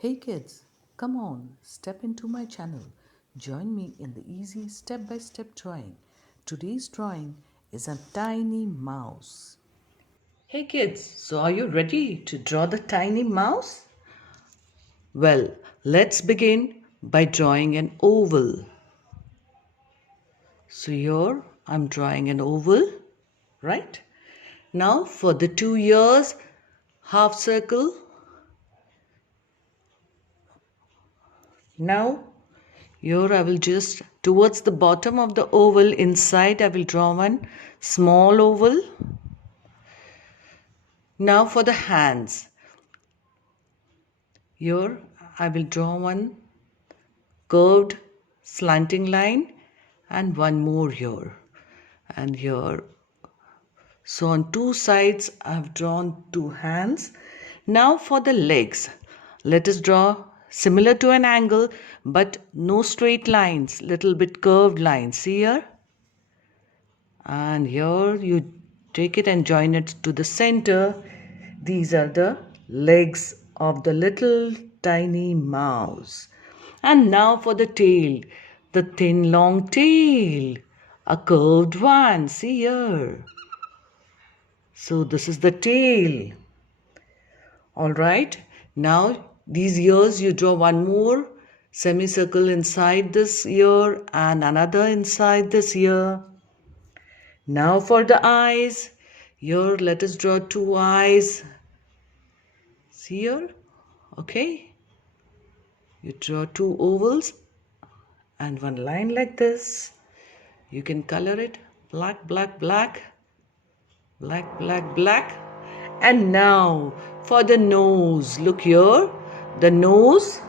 Hey kids, come on, step into my channel. Join me in the easy step-by-step drawing. Today's drawing is a tiny mouse. Hey kids, so are you ready to draw the tiny mouse? Well, let's begin by drawing an oval. So here I'm drawing an oval, right? Now for the 2 ears, half circle. Now here I will just towards the bottom of the oval inside I will draw one small oval. Now for the hands. Here I will draw one curved slanting line and one more here and here. So on two sides I have drawn two hands. Now for the legs. Let us draw similar to an angle but no straight lines, little bit curved lines. See here? And here you take it and join it to the center. These are the legs of the little tiny mouse. And now for the tail, the thin long tail, a curved one. See here. So this is the tail. All right. Now these ears you draw one more semicircle inside this ear and another inside this ear. Now for the eyes. Here let us draw two eyes. See here? Okay. You draw two ovals and one line like this. You can color it black, black, black, black, black, black. And now for the nose. Look here. The nose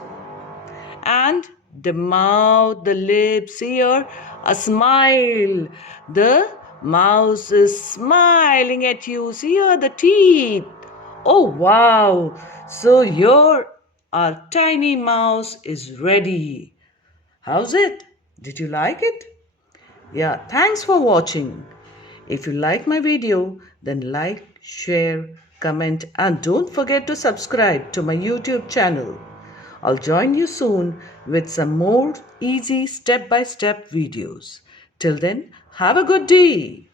and the mouth, the lips. Here a smile. The mouse is smiling at you. See here the teeth. Oh wow. So here our tiny mouse is ready. How's it? Did you like it? Yeah, thanks for watching. If you like my video, then like, share, comment and don't forget to subscribe to my YouTube channel. I'll join you soon with some more easy step-by-step videos. Till then, have a good day.